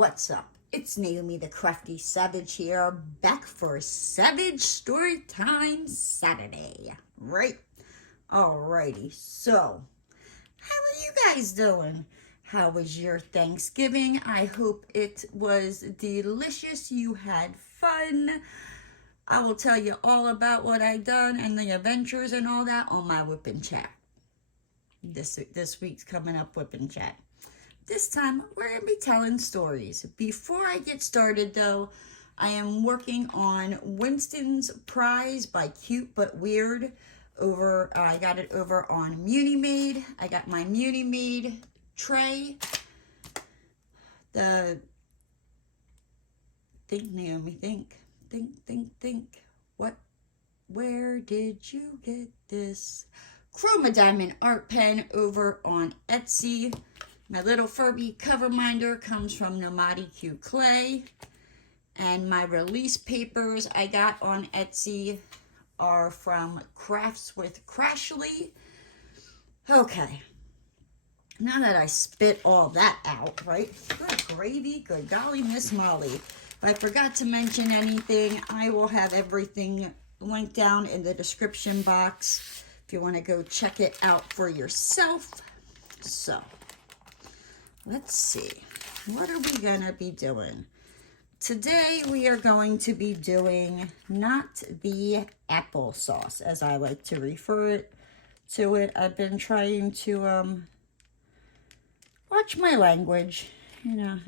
what's up? It's Naomi the Crafty Savage here, back for Savage Storytime Saturday, right? Alrighty, so, how are you guys doing? How was your Thanksgiving? I hope it was delicious, you had fun. I will tell you all about what I done and the adventures and all that on my whipping chat. This week's coming up whipping chat. This time, we're going to be telling stories. Before I get started, though, I am working on Winston's Prize by Cute But Weird. I got it over on Munimade. I got my Munimade tray. Think, Naomi, think. Where did you get this? Chroma Diamond Art Pen over on Etsy. My little Furby Coverminder comes from Munimade Q Clay. And my release papers I got on Etsy are from Crafts with Crashley. Okay. Now that I spit all that out, right? Good gravy, good golly, Miss Molly. If I forgot to mention anything, I will have everything linked down in the description box if you want to go check it out for yourself. So, let's see, what are we going to be doing? Today we are going to be doing not the applesauce, as I like to refer to it. I've been trying to watch my language. You know,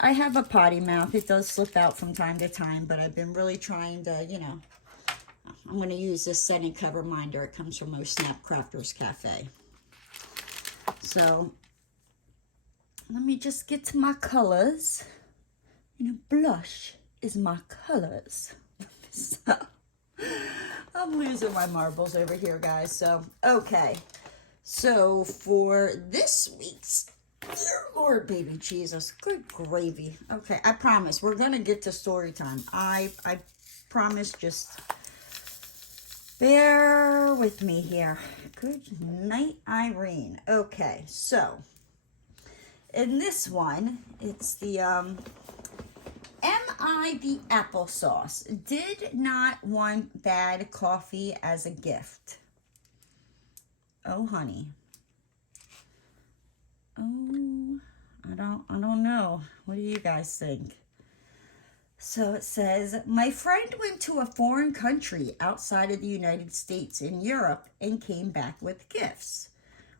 I have a potty mouth. It does slip out from time to time, but I've been really trying to, you know, I'm going to use this scented Coverminder. It comes from Snap Crafters Cafe. So, let me just get to my colors. You know, blush is my colors. So, I'm losing my marbles over here, guys. So, okay. So, for this week's, dear Lord, baby Jesus, good gravy. Okay, I promise, we're going to get to story time. I promise, just bear with me here. Good night, Irene. Okay, so, in this one, it's the, Am I the Applesauce? Did not want bad coffee as a gift. Oh, honey. Oh, I don't know. What do you guys think? So it says, my friend went to a foreign country outside of the United States in Europe and came back with gifts.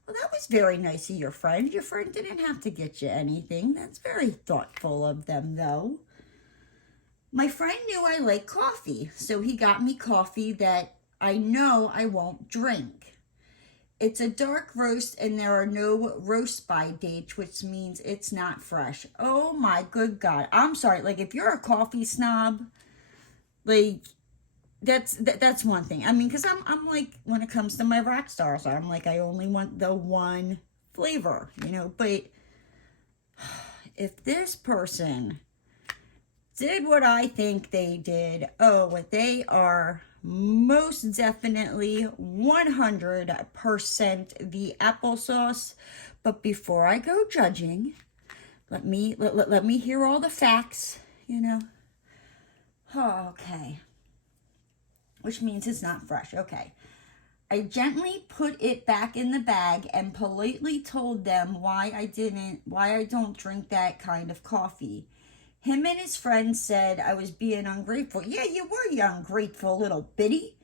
Well, that was very nice of your friend. Your friend didn't have to get you anything. That's very thoughtful of them, though. My friend knew I like coffee, so he got me coffee that I know I won't drink. It's a dark roast, and there are no roast-by dates, which means it's not fresh. Oh, my good God. I'm sorry. Like, if you're a coffee snob, like, that's one thing. I mean, because I'm like, when it comes to my rock stars, I'm like, I only want the one flavor, you know. But if this person did what I think they did, oh, they are most definitely 100% the applesauce. But before I go judging, let me hear all the facts, you know. Oh, okay. Which means it's not fresh. Okay. I gently put it back in the bag and politely told them why I don't drink that kind of coffee. Him and his friends said I was being ungrateful. Yeah, you were, you ungrateful little bitty.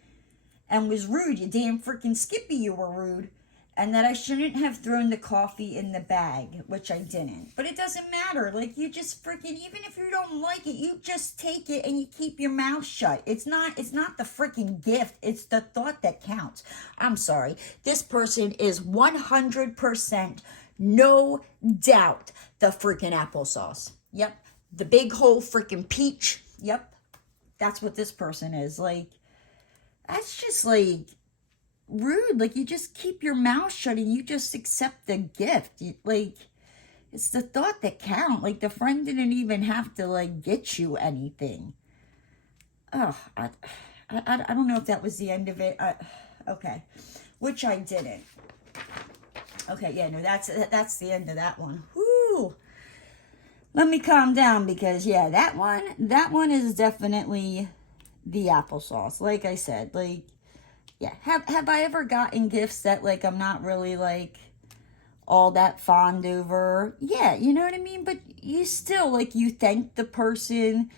And was rude. You damn freaking Skippy, you were rude. And that I shouldn't have thrown the coffee in the bag, which I didn't. But it doesn't matter. Like, you just freaking, even if you don't like it, you just take it and you keep your mouth shut. It's not the freaking gift. It's the thought that counts. I'm sorry. This person is 100%, no doubt, the freaking applesauce. Yep. The big whole freaking peach. Yep. That's what this person is. Like, that's just, like, rude. Like, you just keep your mouth shut and you just accept the gift. Like, it's the thought that counts. Like, the friend didn't even have to, like, get you anything. Oh, I don't know if that was the end of it. Okay. Which I didn't. Okay, yeah, no, that's the end of that one. Whoo! let me calm down because, yeah, that one is definitely the applesauce. Like I said, like, yeah. Have I ever gotten gifts that, like, I'm not really, like, all that fond over? Yeah, you know what I mean? But you still, like, you thank the person,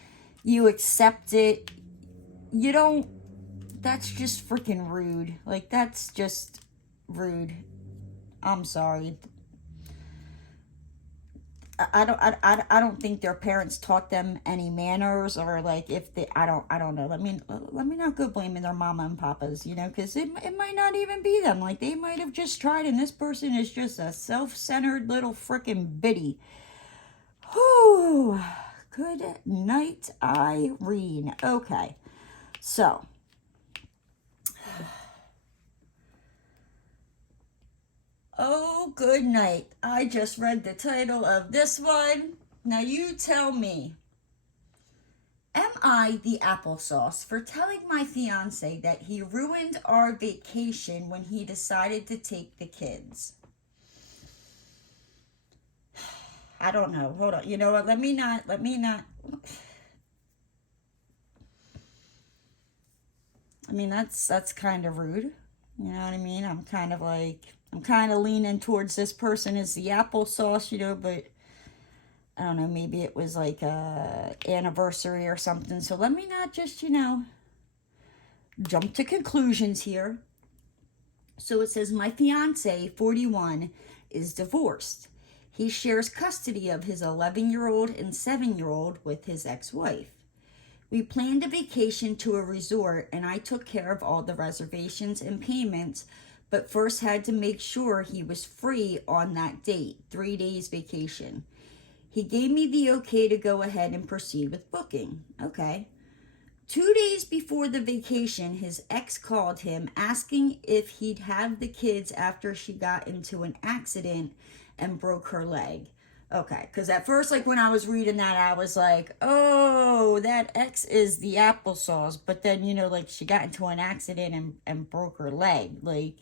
you accept it. You don't, that's just freaking rude. Like, that's just rude. I'm sorry. I don't think their parents taught them any manners, or like if they, I don't know. Let me not go blaming their mama and papas, you know, because it might not even be them. Like, they might have just tried, and this person is just a self-centered little freaking biddy. Whew. Good night, Irene. Okay, so. Oh, good night. I just read the title of this one. Now you tell me. Am I the applesauce for telling my fiance that he ruined our vacation when he decided to take the kids? I don't know. Hold on. You know what? Let me not. I mean, that's kind of rude. You know what I mean? I'm kind of leaning towards this person as the applesauce, you know, but I don't know, maybe it was like a anniversary or something. So let me not just, you know, jump to conclusions here. So it says, my fiance, 41, is divorced. He shares custody of his 11-year-old and 7-year-old with his ex-wife. We planned a vacation to a resort, and I took care of all the reservations and payments, but first had to make sure he was free on that date, 3 days vacation. He gave me the okay to go ahead and proceed with booking. Okay. 2 days before the vacation, his ex called him asking if he'd have the kids after she got into an accident and broke her leg. Okay, because at first, like, when I was reading that, I was like, oh, that ex is the applesauce. But then, you know, like, she got into an accident and broke her leg. Like,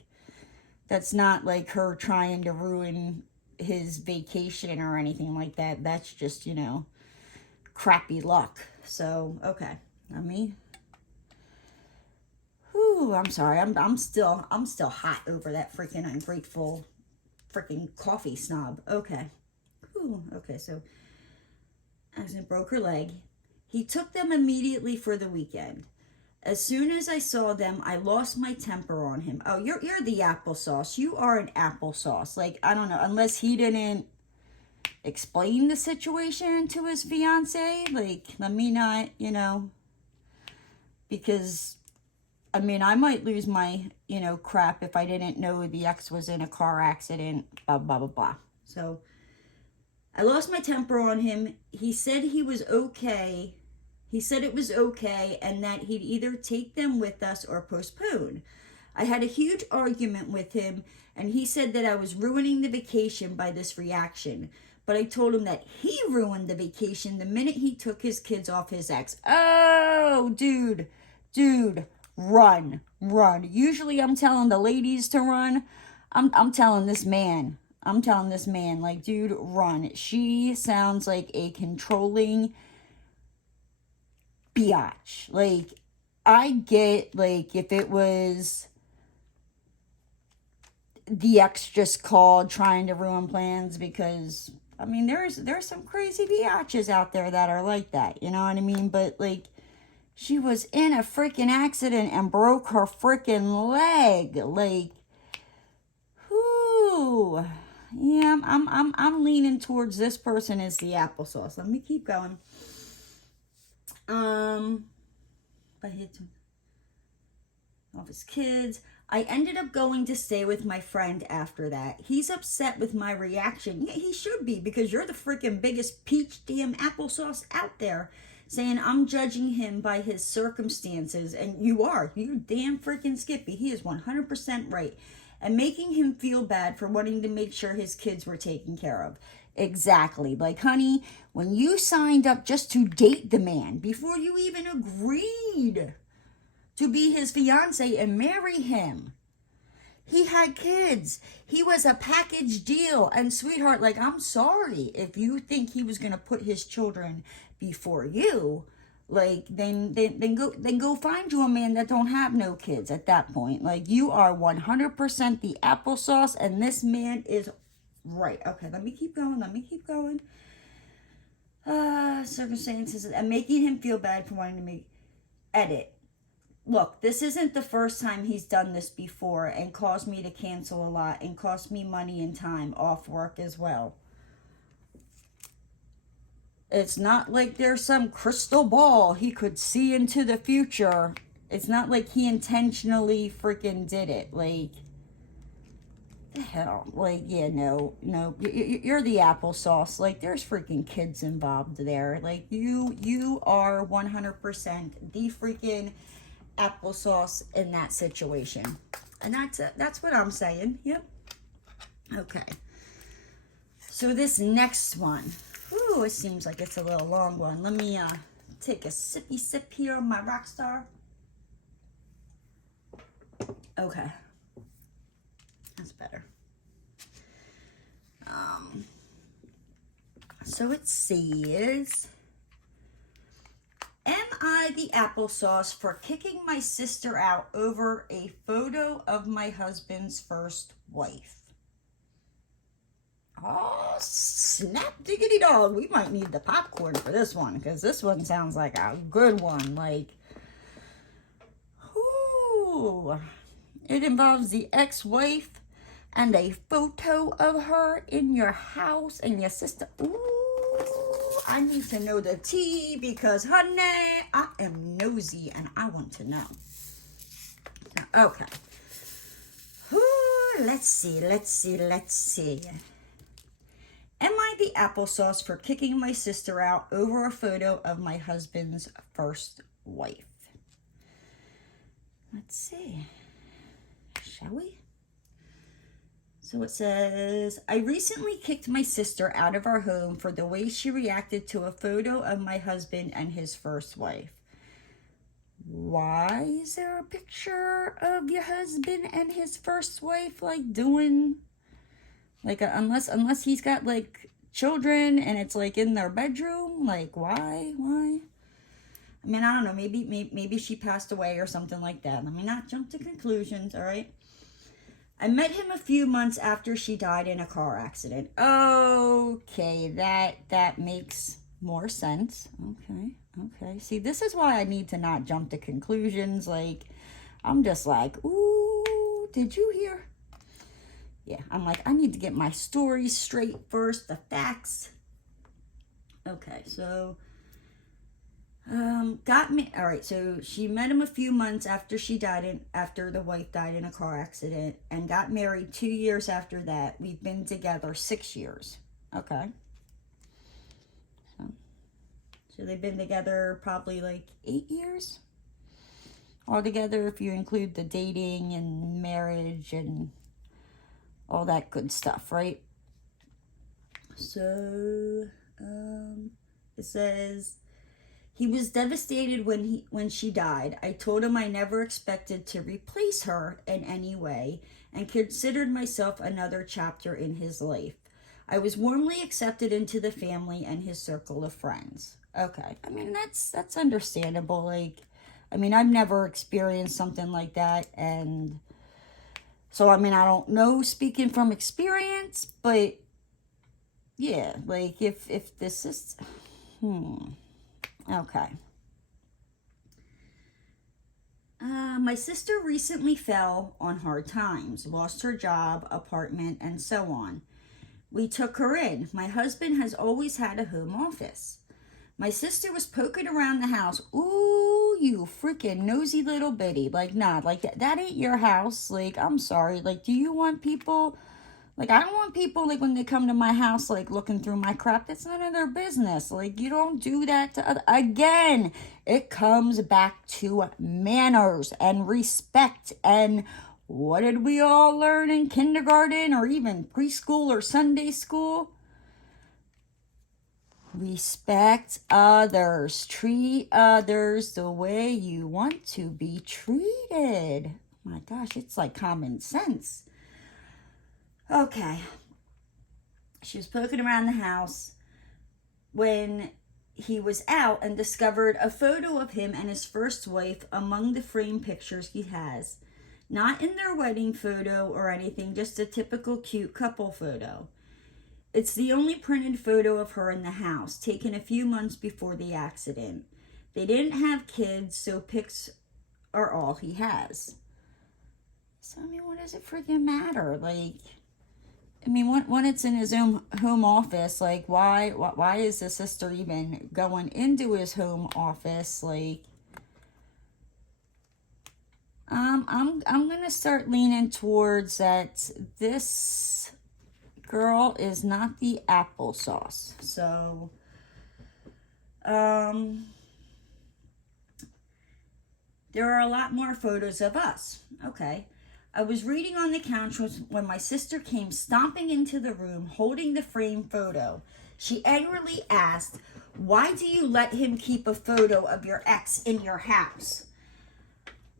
that's not, like, her trying to ruin his vacation or anything like that. That's just, you know, crappy luck. So, okay. I mean, whew, I'm sorry. I'm still hot over that freaking ungrateful freaking coffee snob. Okay. Okay, so accident, broke her leg. He took them immediately for the weekend. As soon as I saw them, I lost my temper on him. Oh, you're the applesauce. You are an applesauce. Like, I don't know, unless he didn't explain the situation to his fiance. Like, let me not, you know, because, I mean, I might lose my, you know, crap if I didn't know the ex was in a car accident, blah, blah, blah, blah. So I lost my temper on him. He said he was okay. He said it was okay and that he'd either take them with us or postpone. I had a huge argument with him, and he said that I was ruining the vacation by this reaction. But I told him that he ruined the vacation the minute he took his kids off his ex. Oh, dude, run. Usually I'm telling the ladies to run. I'm telling this man. Like, dude, run. She sounds like a controlling biatch. Like, I get, like, if it was the ex just called trying to ruin plans, because, I mean, there's some crazy biatches out there that are like that, you know what I mean? But, like, she was in a freaking accident and broke her freaking leg. Like, whoo. Yeah, I'm leaning towards this person as the applesauce. Let me keep going. I hit off his kids. I ended up going to stay with my friend after that. He's upset with my reaction. Yeah, he should be, because you're the freaking biggest peach damn applesauce out there, saying I'm judging him by his circumstances, and you are. You damn freaking Skippy. He is 100% right. And making him feel bad for wanting to make sure his kids were taken care of. Exactly. Like, honey, when you signed up just to date the man, before you even agreed to be his fiance and marry him, He had kids. He was a package deal. And sweetheart, like, I'm sorry if you think he was going to put his children before you. Like, then go find you a man that don't have no kids at that point. Like, you are 100% the applesauce, and this man is right. Okay, let me keep going. Circumstances and making him feel bad for wanting to make edit. Look, this isn't the first time he's done this before and caused me to cancel a lot and cost me money and time off work as well. It's not like there's some crystal ball he could see into the future. It's not like he intentionally freaking did it. Like, the hell? Like, yeah, no. You're the applesauce. Like, there's freaking kids involved there. Like, you are 100% the freaking applesauce in that situation. And that's what I'm saying. Yep. Okay. So this next one. Ooh, it seems like it's a little long one. Let me take a sippy sip here on my Rockstar. Okay. That's better. So it says, am I the applesauce for kicking my sister out over a photo of my husband's first wife? Oh, snap diggity dog. We might need the popcorn for this one, because this one sounds like a good one. Like, ooh. It involves the ex-wife and a photo of her in your house and your sister. Ooh, I need to know the tea because, honey, I am nosy and I want to know. Okay. Ooh, let's see. Am I the applesauce for kicking my sister out over a photo of my husband's first wife? Let's see. Shall we? So it says, I recently kicked my sister out of our home for the way she reacted to a photo of my husband and his first wife. Why is there a picture of your husband and his first wife, like, doing, like, unless he's got, like, children and it's, like, in their bedroom? Like, why? I mean, I don't know. Maybe she passed away or something like that. Let me not jump to conclusions, all right? I met him a few months after she died in a car accident. Okay, that makes more sense. Okay. See, this is why I need to not jump to conclusions. Like, I'm just like, ooh, did you hear? Yeah, I'm like, I need to get my story straight first, the facts. Okay, so all right, so she met him a few months after after the wife died in a car accident, and got married 2 years after that. We've been together 6 years. Okay. So they've been together probably like 8 years altogether, if you include the dating and marriage and all that good stuff, right? So, it says, he was devastated when she died. I told him I never expected to replace her in any way and considered myself another chapter in his life. I was warmly accepted into the family and his circle of friends. Okay, I mean, that's understandable. Like, I mean, I've never experienced something like that, and so, I mean, I don't know speaking from experience, but yeah, like, if this is, okay. My sister recently fell on hard times, lost her job, apartment, and so on. We took her in. My husband has always had a home office. My sister was poking around the house. Ooh, you freaking nosy little bitty. Like, nah, like, that ain't your house. Like, I'm sorry. Like, do you want people... Like, I don't want people, like, when they come to my house, like, looking through my crap. That's none of their business. Like, you don't do that to other... Again, it comes back to manners and respect. And what did we all learn in kindergarten or even preschool or Sunday school? Respect others. Treat others the way you want to be treated. My gosh, it's like common sense. Okay. She was poking around the house when he was out and discovered a photo of him and his first wife among the framed pictures he has. Not in their wedding photo or anything, just a typical cute couple photo. It's the only printed photo of her in the house, taken a few months before the accident. They didn't have kids, so pics are all he has. So, I mean, what does it freaking matter? Like, I mean, when it's in his own home office, like, why is the sister even going into his home office? Like, I'm gonna start leaning towards that this girl is not the applesauce. So, there are a lot more photos of us. Okay. I was reading on the couch when my sister came stomping into the room holding the framed photo. She angrily asked, "Why do you let him keep a photo of your ex in your house?"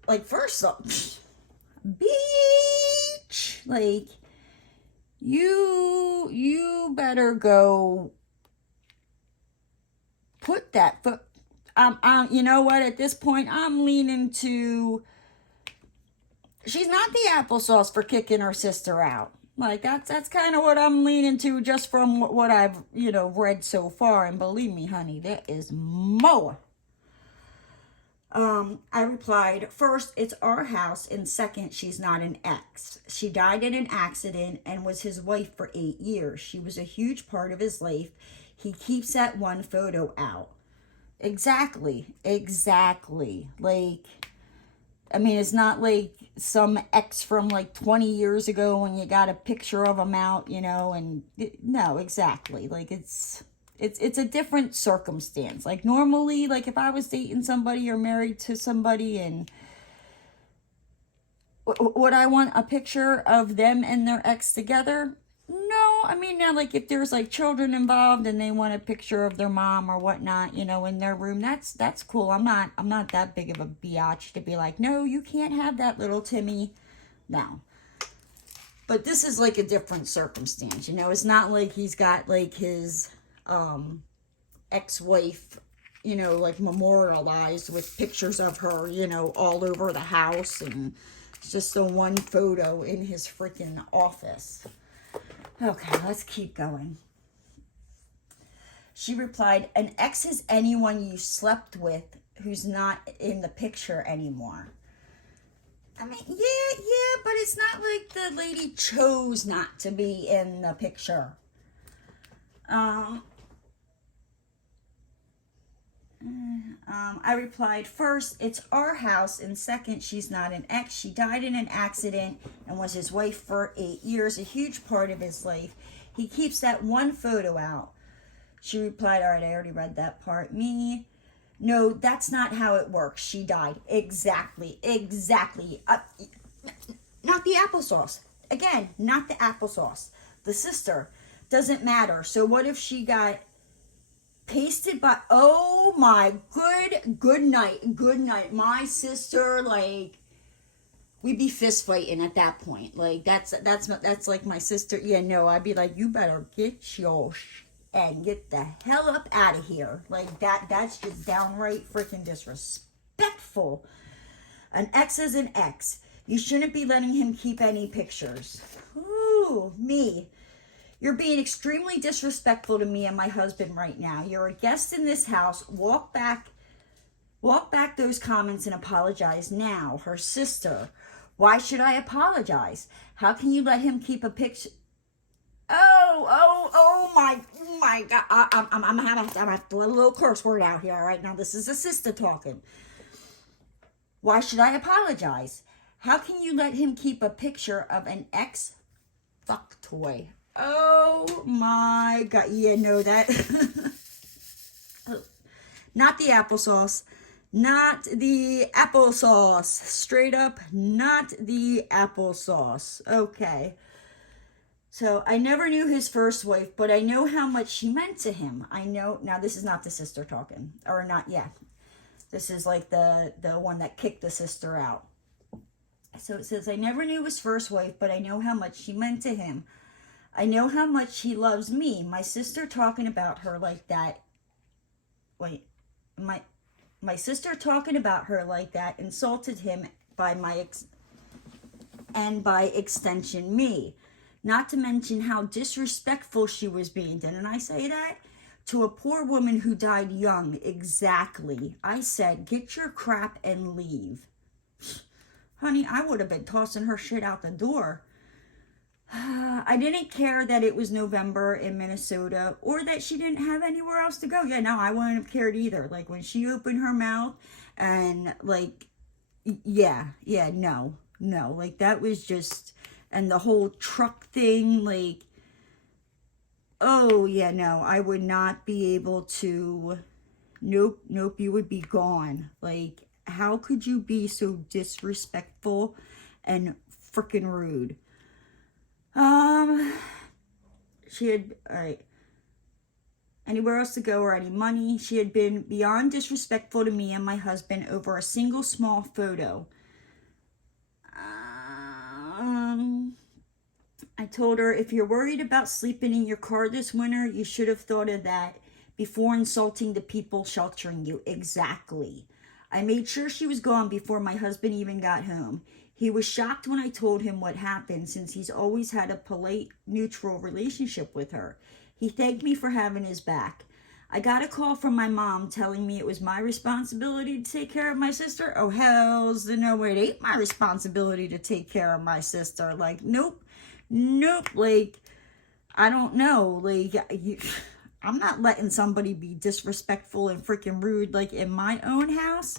Like, first off, beach. Like, you better go put that foot. You know what? At this point, I'm leaning to. She's not the applesauce for kicking her sister out. Like, that's kind of what I'm leaning to just from what I've, read so far. And believe me, honey, there is more. I replied, first, it's our house, and second, she's not an ex. She died in an accident and was his wife for 8 years. She was a huge part of his life. He keeps that one photo out. Exactly. Like, I mean, it's not like some ex from like 20 years ago when you got a picture of him out, and no, exactly. Like, it's a different circumstance. Like, normally, like, if I was dating somebody or married to somebody, and would I want a picture of them and their ex together? No. I mean, now, like, if there's like children involved and they want a picture of their mom or whatnot, in their room, that's cool. I'm not that big of a biatch to be like, no, you can't have that, little Timmy. No. But this is like a different circumstance, it's not like he's got like his ex-wife, like memorialized with pictures of her, all over the house, and it's just the one photo in his freaking office. Okay, let's keep going. She replied, an ex is anyone you slept with who's not in the picture anymore. I mean, yeah, but it's not like the lady chose not to be in the picture. I replied, first, it's our house, and second, she's not an ex. She died in an accident and was his wife for 8 years, a huge part of his life. He keeps that one photo out. She replied, all right, I already read that part. Me, no, that's not how it works. She died. Exactly. Not the applesauce. Again, not the applesauce. The sister. Doesn't matter. So what if she got pasted by, oh my good night. My sister, like, we'd be fist fighting at that point. Like, that's like my sister. Yeah, no, I'd be like, you better get your and get the hell up out of here. Like, that's just downright freaking disrespectful. An ex is an ex. You shouldn't be letting him keep any pictures. Ooh, me. You're being extremely disrespectful to me and my husband right now. You're a guest in this house. Walk back those comments and apologize now. Her sister. Why should I apologize? How can you let him keep a picture? Oh my God. I'm gonna have to let a little curse word out here. All right, now this is a sister talking. Why should I apologize? How can you let him keep a picture of an ex fuck toy? Oh my God. Yeah, no, that. Not the applesauce. Not the applesauce. Straight up, not the applesauce. Okay. So, I never knew his first wife, but I know how much she meant to him. I know. Now, this is not the sister talking. Or not, yeah. This is like the one that kicked the sister out. So it says, I never knew his first wife, but I know how much she meant to him. I know how much he loves me. My sister talking about her like that. Wait, my sister talking about her like that insulted him by by extension me. Not to mention how disrespectful she was being. Didn't I say that? To a poor woman who died young. Exactly. I said, get your crap and leave. Honey, I would have been tossing her shit out the door. I didn't care that it was November in Minnesota or that she didn't have anywhere else to go. Yeah, no, I wouldn't have cared either. Like, when she opened her mouth and, like, no. Like, that was just, and the whole truck thing, like, oh, yeah, no, I would not be able to, nope, you would be gone. Like, how could you be so disrespectful and freaking rude? She had, all right, anywhere else to go or any money. She had been beyond disrespectful to me and my husband over a single small photo. I told her, if you're worried about sleeping in your car this winter, you should have thought of that before insulting the people sheltering you. Exactly. I made sure she was gone before my husband even got home. He was shocked when I told him what happened, since he's always had a polite, neutral relationship with her. He thanked me for having his back. I got a call from my mom telling me it was my responsibility to take care of my sister. Oh, hells no, it ain't my responsibility to take care of my sister. Like, nope. Like, I don't know. Like, I'm not letting somebody be disrespectful and freaking rude, like, in my own house.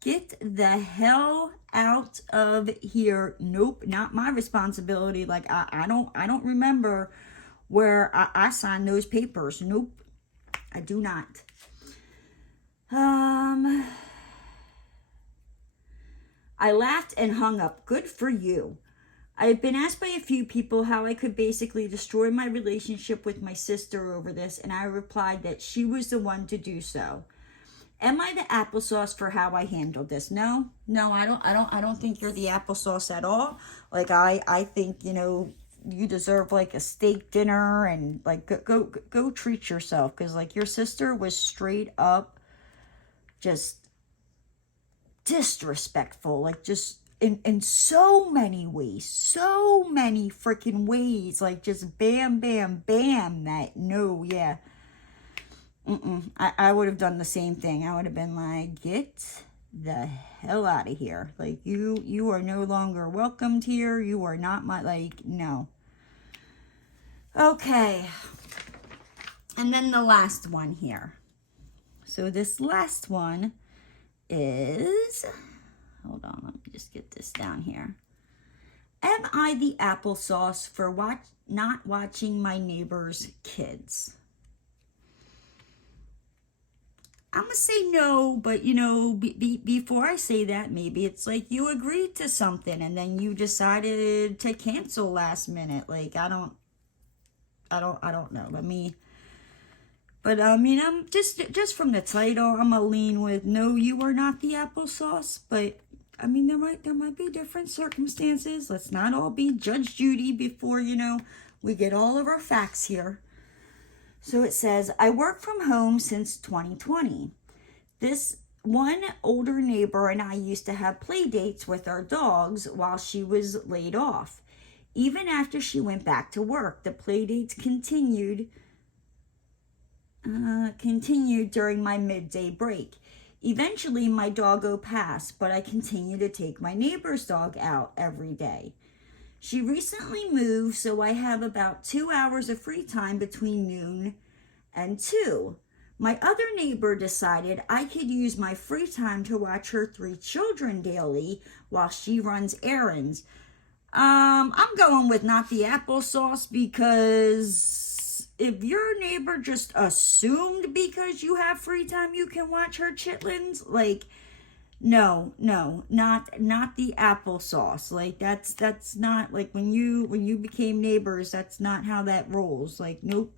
Get the hell out of here. Nope, not my responsibility. Like, I don't remember where I signed those papers. Nope, I do not. I laughed and hung up. Good for you. I have been asked by a few people how I could basically destroy my relationship with my sister over this, and I replied that she was the one to do so. Am I the applesauce for how I handled this? No, I don't think you're the applesauce at all. Like, I think, you know, you deserve like a steak dinner and like go treat yourself, because like your sister was straight up just disrespectful, like just in so many freaking ways, like just bam, that no, yeah. I would have done the same thing. I would have been like, get the hell out of here. Like, you are no longer welcomed here. You are not my, like, no. Okay. And then the last one here. So this last one is, hold on, let me just get this down here. Am I the applesauce for not watching my neighbor's kids? I'm going to say no, but, you know, before I say that, maybe it's like you agreed to something and then you decided to cancel last minute. Like, I don't know. But I mean, I'm just from the title, I'm going to lean with no, you are not the applesauce. But I mean, there might be different circumstances. Let's not all be Judge Judy before, you know, we get all of our facts here. So it says, I work from home since 2020. This one older neighbor and I used to have play dates with our dogs while she was laid off. Even after she went back to work, the play dates continued during my midday break. Eventually, my doggo passed, but I continue to take my neighbor's dog out every day. She recently moved, so I have about 2 hours of free time between noon and 2. My other neighbor decided I could use my free time to watch her 3 children daily while she runs errands. I'm going with not the applesauce, because if your neighbor just assumed because you have free time you can watch her chitlins, like, no, not the applesauce. Like, that's not, like, when you became neighbors, that's not how that rolls. Like, nope.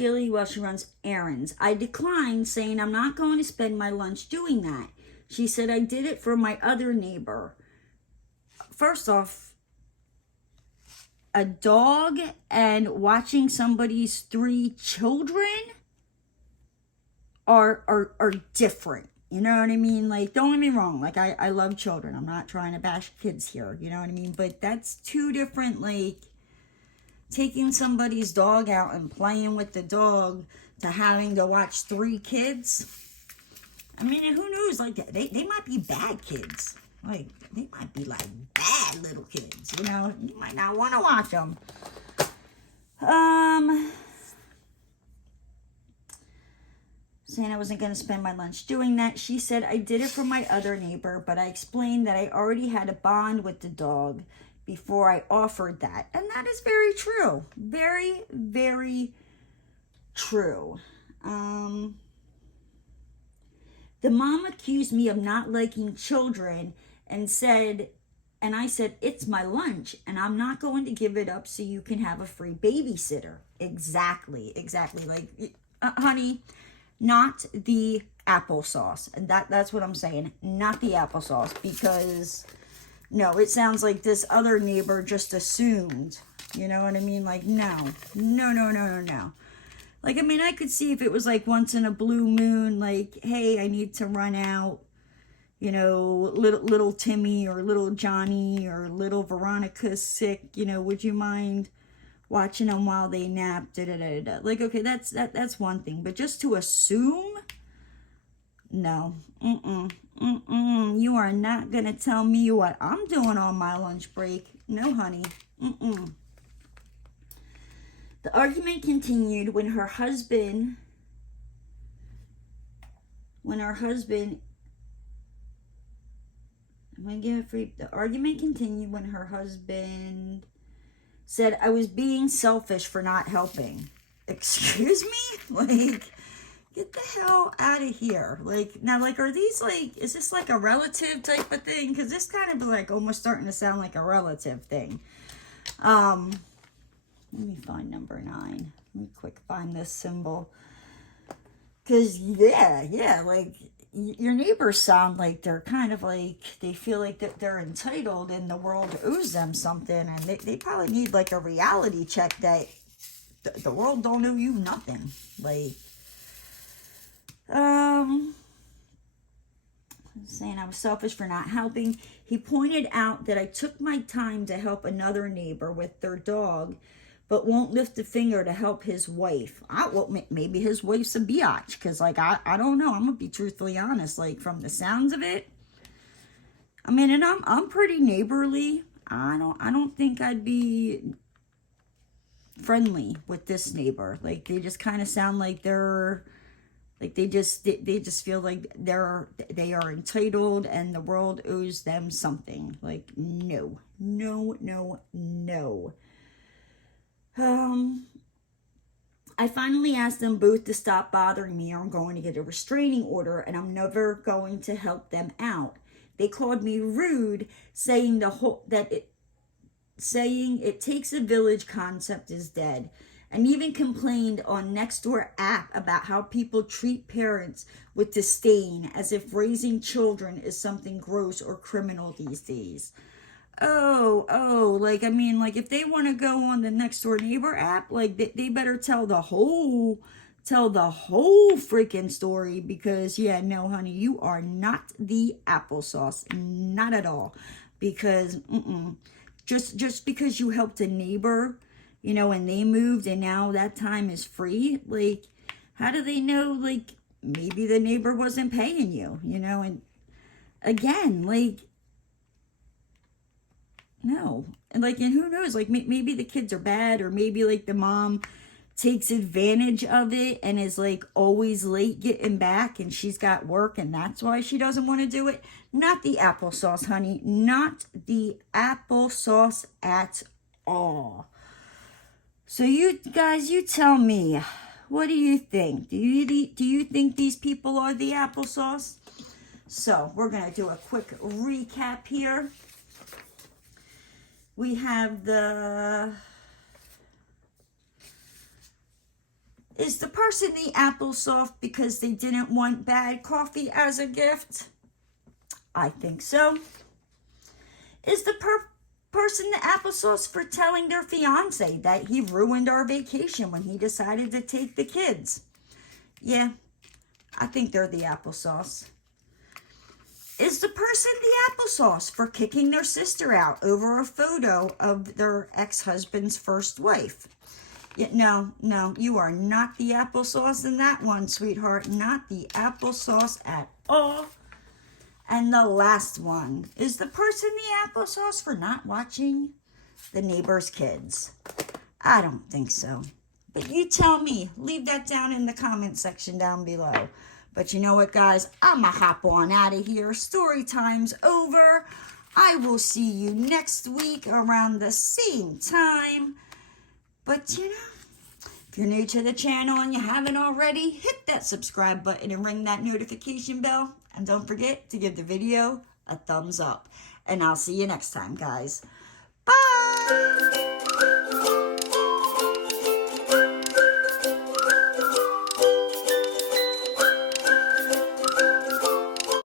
daily while she runs errands. I declined, saying I'm not going to spend my lunch doing that. She said I did it for my other neighbor. First off, a dog and watching somebody's 3 children are different. You know what I mean? Like, don't get me wrong. Like, I love children. I'm not trying to bash kids here. You know what I mean? But that's 2 different, like, taking somebody's dog out and playing with the dog to having to watch 3 kids. I mean, and who knows? Like, they might be bad kids. Like, they might be, like, bad little kids. You know? You might not want to watch them. Saying I wasn't going to spend my lunch doing that. She said I did it for my other neighbor, but I explained that I already had a bond with the dog before I offered that. And that is very true. Very, very true. The mom accused me of not liking children and I said, it's my lunch and I'm not going to give it up so you can have a free babysitter. Exactly. Like, honey, not the applesauce. And that's what I'm saying. Not the applesauce. Because, no, it sounds like this other neighbor just assumed. You know what I mean? Like, no. Like, I mean, I could see if it was like once in a blue moon, like, hey, I need to run out. You know, little Timmy or little Johnny or little Veronica's sick. You know, would you mind watching them while they nap, Like, okay, that's one thing. But just to assume, no. You are not going to tell me what I'm doing on my lunch break. No, honey. The argument continued when her husband said I was being selfish for not helping. Excuse me? Like, get the hell out of here. Like, now, like, are these, like, is this like a relative type of thing? Because this kind of, like, almost starting to sound like a relative thing. Let me find number 9. Let me quick find this symbol. Because, yeah, like, your neighbors sound like they're kind of like, they feel like that they're entitled and the world owes them something. And they probably need like a reality check that the world don't owe you nothing. Like, saying I was selfish for not helping. He pointed out that I took my time to help another neighbor with their dog, but won't lift a finger to help his wife. Well, maybe his wife's a biatch, because, like, I don't know. I'm going to be truthfully honest. Like, from the sounds of it, I mean, and I'm pretty neighborly. I don't think I'd be friendly with this neighbor. Like, they just kind of sound like they're, like, they just feel like they are entitled and the world owes them something. Like, no. I finally asked them both to stop bothering me or I'm going to get a restraining order and I'm never going to help them out. They called me rude, saying it takes a village concept is dead, and even complained on Nextdoor app about how people treat parents with disdain as if raising children is something gross or criminal these days. Oh, like, I mean, like, if they want to go on the Nextdoor neighbor app, like, they better tell the whole freaking story, because, yeah, no, honey, you are not the applesauce, not at all, because, just because you helped a neighbor, you know, and they moved and now that time is free, like, how do they know, like, maybe the neighbor wasn't paying you, you know, and, again, like, no. And, like, and who knows, like, maybe the kids are bad, or maybe, like, the mom takes advantage of it and is, like, always late getting back and she's got work and that's why she doesn't want to do it. Not the applesauce, honey. Not the applesauce at all. So you guys, you tell me, what do you think? Do you think these people are the applesauce? So we're going to do a quick recap here. We have Is the person the applesauce because they didn't want bad coffee as a gift? I think so. Is the person the applesauce for telling their fiance that he ruined our vacation when he decided to take the kids? Yeah, I think they're the applesauce. Is the person the applesauce for kicking their sister out over a photo of their ex-husband's first wife? Yeah, no, you are not the applesauce in that one, sweetheart. Not the applesauce at all. And the last one, is the person the applesauce for not watching the neighbor's kids? I don't think so. But you tell me. Leave that down in the comment section down below. But you know what, guys? I'm going to hop on out of here. Story time's over. I will see you next week around the same time. But, you know, if you're new to the channel and you haven't already, hit that subscribe button and ring that notification bell. And don't forget to give the video a thumbs up. And I'll see you next time, guys.